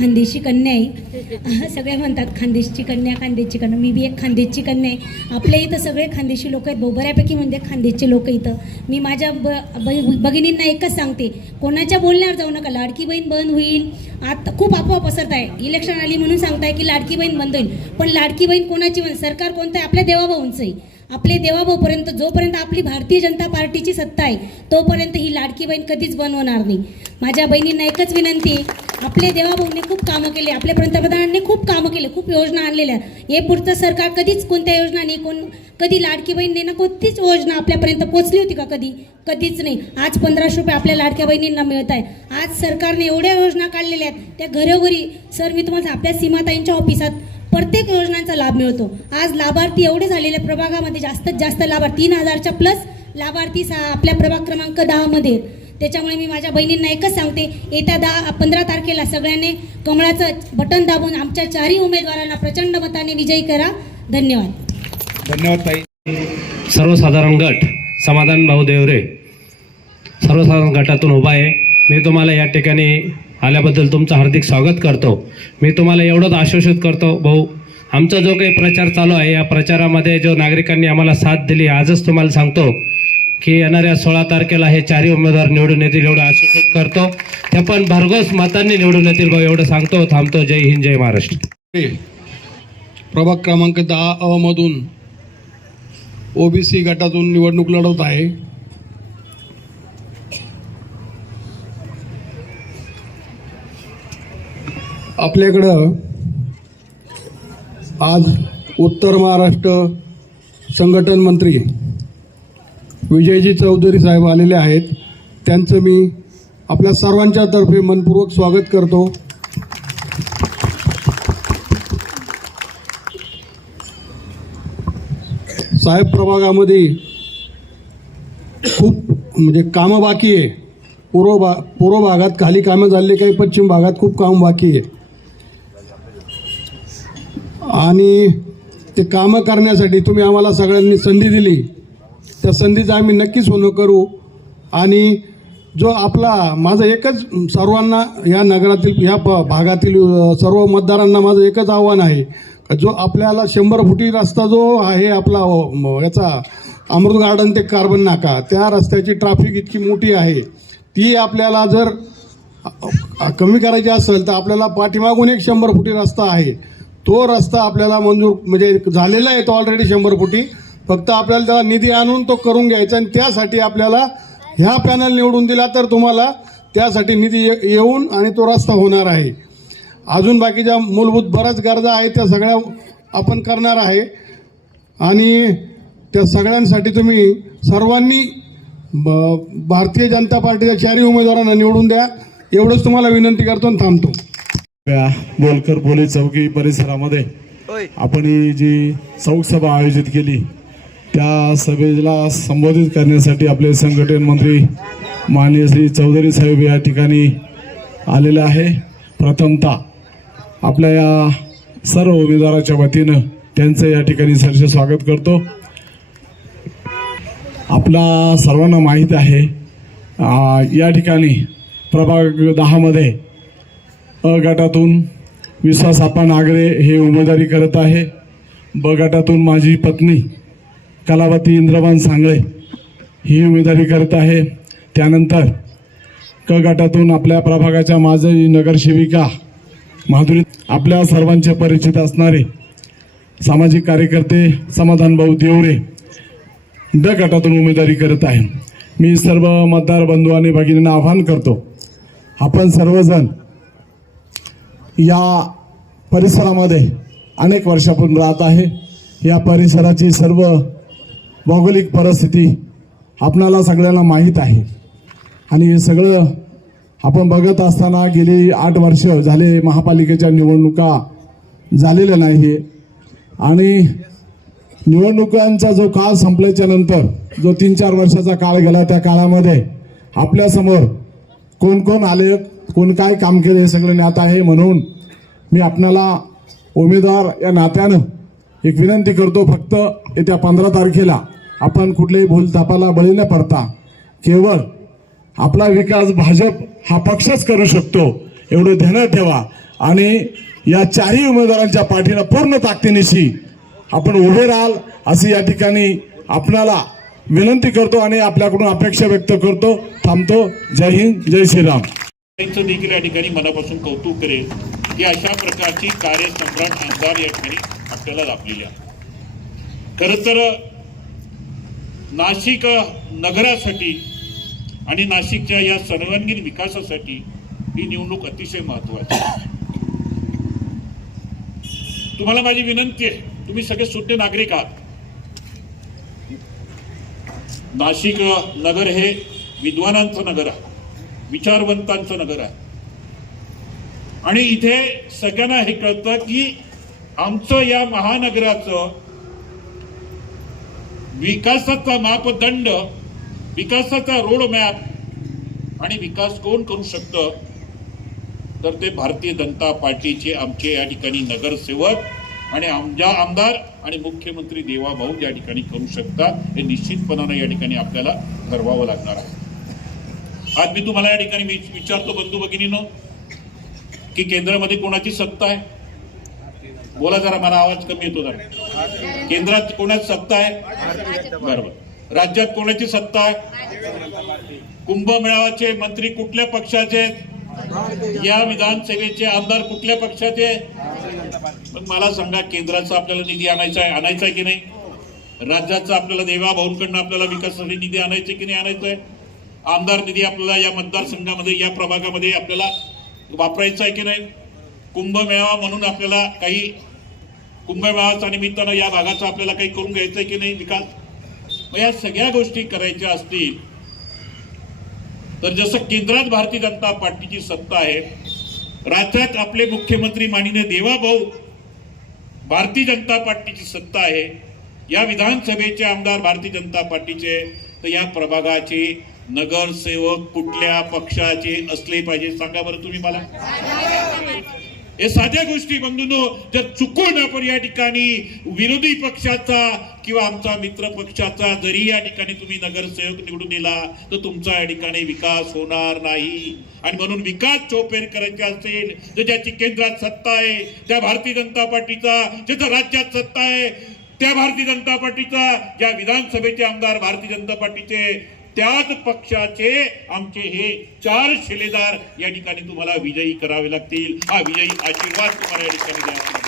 खानदेशी कन्या आहे. सगळे म्हणतात खानदेशची कन्या खानदेशची कन्या. मी बी एक खानदेशची कन्या आहे. आपल्या इथं सगळे खानदेशी लोक आहेत. बऱ्यापैकी म्हणजे खानदेशचे लोक इथं. मी माझ्या ब भगिनींना एकच सांगते. कोणाच्या बोलण्यावर जाऊ नका. लाडकी बहीण बंद होईल. आता खूप अफवा पसरत आहे इलेक्शन आली म्हणून सांगताय की लाडकी बहीण बंद होईल. पण लाडकी बहीण कोणाची बंद? सरकार कोणतं आहे? आपल्या देवाभाऊंचं आहे. आपले देवाभाऊपर्यंत जोपर्यंत आपली भारतीय जनता पार्टीची सत्ता आहे तोपर्यंत ही लाडकी बहीण कधीच बनवणार नाही. माझ्या बहिणींना एकच विनंती आहे. आपले देवाभाऊंनी खूप कामं केले आपल्या पंतप्रधानांनी खूप कामं केले खूप योजना आणलेल्या. हे पुढचं सरकार कधीच कोणत्या योजना नाही कोण कधी लाडकी बहीण ना कोणतीच योजना आपल्यापर्यंत पोचली होती का कधी? कधीच नाही. आज पंधराशे रुपये आपल्या लाडक्या बहिणींना मिळत आहे. आज सरकारने एवढ्या योजना काढलेल्या आहेत त्या घरोघरी सर मी तुम्हाला आपल्या सीमाताईंच्या ऑफिसात प्रत्येक योजनांचा लाभ मिळतो. आज लाभार्थी एवढे झालेले आहेत, प्रभागामध्ये जास्तीत जास्त लाभार्थी तीन हजारच्या प्लस लाभार्थी सा आपल्या प्रभाग क्रमांक दहामध्ये आहेत. त्याच्यामुळे मी माझ्या बहिणींना एकच सांगते येत्या दहा पंधरा तारखेला सगळ्यांनी कमळाचं बटन दाबून आमच्या चारही उमेदवारांना प्रचंड मताने विजयी करा. धन्यवाद. धन्यवाद ताई. सर्वसाधारण गट समाधान भाऊ देवरे. सर्वसाधारण गटातून उभा आहे. मी तुम्हाला या ठिकाणी आल्याबद्दल तुमचं हार्दिक स्वागत करतो. मी तुम्हाला एवढंच आश्वासित करतो भाऊ आमचा जो काही प्रचार चालू आहे या प्रचारामध्ये जो नागरिकांनी आम्हाला साथ दिली आजच तुम्हाला सांगतो की येणाऱ्या सोळा तारखेला हे चारही उमेदवार निवडून येतील एवढं आश्वासित करतो. त्या पण भरघोस मतांनी निवडून येतील भाऊ एवढं सांगतो. थांबतो. जय हिंद जय महाराष्ट्र. प्रभाग क्रमांक दहा अ मधून ओबीसी गटातून निवडणूक लढवत आहे. आपल्याकडं आज उत्तर महाराष्ट्र संघटन मंत्री विजयजी चौधरी साहेब आलेले आहेत. त्यांचं मी आपल्या सर्वांच्या तर्फे मनपूर्वक स्वागत करतो. साहेब प्रभागामध्ये खूप म्हणजे कामं बाकी आहे. पूर्व भा पूर्व भागात खाली कामं झाली काही पश्चिम भागात खूप काम बाकी आहे. आणि ते कामं करण्यासाठी तुम्ही आम्हाला सगळ्यांनी संधी दिली. त्या संधीचा आम्ही नक्कीच सोनं करू. आणि जो आपला माझं एकच सर्वांना या नगरातील या प भागातील सर्व मतदारांना माझं एकच आव्हान आहे. का जो आपल्याला शंभर फुटी रस्ता जो आहे आपला याचा अमृत गार्डन ते कार्बन नाका त्या रस्त्याची ट्रॅफिक इतकी मोठी आहे. ती आपल्याला जर कमी करायची असेल तर आपल्याला पाठीमागून एक शंभर फुटी रस्ता आहे. तो रस्ता आपल्याला मंजूर म्हणजे झालेला आहे तो ऑलरेडी शंभर फुटी. फक्त आपल्याला त्याला निधी आणून तो करून घ्यायचा आणि त्यासाठी आपल्याला ह्या पॅनल निवडून दिला तर तुम्हाला त्यासाठी निधी ये- येऊन आणि तो रस्ता होणार आहे. अजून बाकीच्या मूलभूत बऱ्याच गरजा आहेत त्या सगळ्या आपण करणार आहे. आणि त्या सगळ्यांसाठी तुम्ही सर्वांनी ब- भारतीय जनता पार्टीच्या चारही उमेदवारांना निवडून द्या. एवढंच तुम्हाला विनंती करतो आणि थांबतो. या बोलकर पोलीस चौकी परिसरामध्ये आपण ही जी चौक सभा आयोजित केली त्या सभेला संबोधित करण्यासाठी आपले संघटन मंत्री माननीय श्री चौधरी साहेब या ठिकाणी आलेले आहे. प्रथमतः आपल्या या सर्व उमेदवाराच्या वतीनं त्यांचं या ठिकाणी सरसे स्वागत करतो. आपला सर्वांना माहीत आहे या ठिकाणी प्रभाग दहामध्ये अ गटातून विश्वास आपण नागरे हे उमेदवारी करत आहे. ब गटातून माझी पत्नी कलावती इंद्रबान सांगळे ही उमेदवारी करत आहे. त्यानंतर क गटातून आपल्या प्रभागाच्या माझी नगरसेविका माधुरी आपल्या सर्वांचे परिचित असणारे सामाजिक कार्यकर्ते समाधान भाऊ देवरे ड गटातून उमेदवारी करत आहे. मी सर्व मतदार बंधू आणि भगिनींना आवाहन करतो आपण सर्वजण या परिसरामध्ये अनेक वर्षापूर्वी राहत आहे. या परिसराची सर्व भौगोलिक परिस्थिती आपणाला सगळ्यांना माहीत आहे. आणि हे सगळं आपण बघत असताना गेली आठ वर्ष झाले महापालिकेच्या निवडणुका झालेल्या नाही आणि निवडणुकांचा जो काळ संपल्याच्या नंतर जो तीन चार वर्षाचा काळ गेला त्या काळामध्ये आपल्यासमोर कोण कोण आले कोण काय काम केले हे सगळं ज्ञात आहे. म्हणून मी आपणाला उमेदवार या नात्यानं एक विनंती करतो फक्त येत्या पंधरा तारखेला आपण कुठल्याही भूलथापाला बळी न पडता केवळ आपला विकास भाजप हा पक्षच करू शकतो एवढं ध्यानात ठेवा. आणि या चारही उमेदवारांच्या पाठीला पूर्ण ताकदीनिशी आपण उभे राहाल अशी या ठिकाणी आपणाला विनंती करतो आणि आपल्याकडून अपेक्षा व्यक्त करतो. थांबतो. जय हिंद जय श्रीराम. त्यांचं देखील या ठिकाणी मनापासून कौतुक करेल की अशा प्रकारची कार्यसम्राट आमदार या ठिकाणी आपल्याला लाभलेली आहे. खरं तर नाशिक नगरासाठी आणि नाशिकच्या या सर्वांगीण विकासासाठी ही निवडणूक अतिशय महत्वाची आहे. तुम्हाला माझी विनंती आहे तुम्ही सगळे सुज्ञ नागरिक आहात. नाशिक नगर हे विद्वानांचं नगर आहे विचारवंतांचं नगर आहे. आणि इथे सगळ्यांना हे कळतं की आमचं या महानगराचं विकासाचा मापदंड विकासाचा रोड मॅप आणि विकास कोण करू शकतं? तर ते भारतीय जनता पार्टीचे आमचे या ठिकाणी नगरसेवक आणि आमच्या आमदार आणि मुख्यमंत्री देवाभाऊ या ठिकाणी करू शकतात. हे निश्चितपणानं या ठिकाणी आपल्याला ठरवावं लागणार आहे. आज मी तुम्हाला या ठिकाणी मी विचारतो बंधू भगिनीनो की केंद्रामध्ये कोणाची सत्ता आहे? बोला जरा मला आवाज कमी येतो जरा. केंद्रात कोणाची सत्ता आहे? बरोबर. राज्यात कोणाची सत्ता आहे? कुंभमेळावाचे मंत्री कुठल्या पक्षाचे या विधानसभेचे आमदार कुठल्या पक्षाचे मला सांगा केंद्राचा आपल्याला निधी आणायचा आहे आणायचा आहे की नाही? राज्याचा आपल्याला देवा भाऊंकडनं आपल्याला विकासासाठी निधी आणायचा आहे की नाही आणायचा आहे? आमदार निधी आपल्याला या मतदारसंघामध्ये या प्रभागामध्ये आपल्याला वापरायचा आहे की नाही? कुंभमेळावा म्हणून आपल्याला काही कुंभमेळाच्या निमित्तानं या भागाचा आपल्याला काही करून घ्यायचं आहे की नाही विकास? मग या सगळ्या गोष्टी करायच्या असतील तर जसं केंद्रात भारतीय जनता पार्टीची सत्ता आहे राज्यात आपले मुख्यमंत्री माननीय देवाभाऊ भारतीय जनता पार्टीची सत्ता आहे या विधानसभेचे आमदार भारतीय जनता पार्टीचे तर या प्रभागाचे नगरसेवक कुठल्या पक्षाचे असले पाहिजे सांगा बरं तुम्ही मला. या साध्या गोष्टी बंधूंनो जर चुकून आपण या ठिकाणी विरोधी पक्षाचा किंवा आमचा मित्र पक्षाचा जरी या ठिकाणी तुम्ही नगरसेवक निवडून दिला तर तुमचा या ठिकाणी विकास होणार नाही. आणि म्हणून विकास चोपेर करायचे असेल तर ज्याची केंद्रात सत्ता आहे त्या भारतीय जनता पार्टीचा ज्याच्या राज्यात सत्ता आहे त्या भारतीय जनता पार्टीचा ज्या विधानसभेचे आमदार भारतीय जनता पार्टीचे त्याच पक्षाचे आमचे हे चार शिलेदार या ठिकाणी तुम्हाला विजयी करावे लागतील. हा विजयी आशीर्वाद तुम्हाला या ठिकाणी द्यावा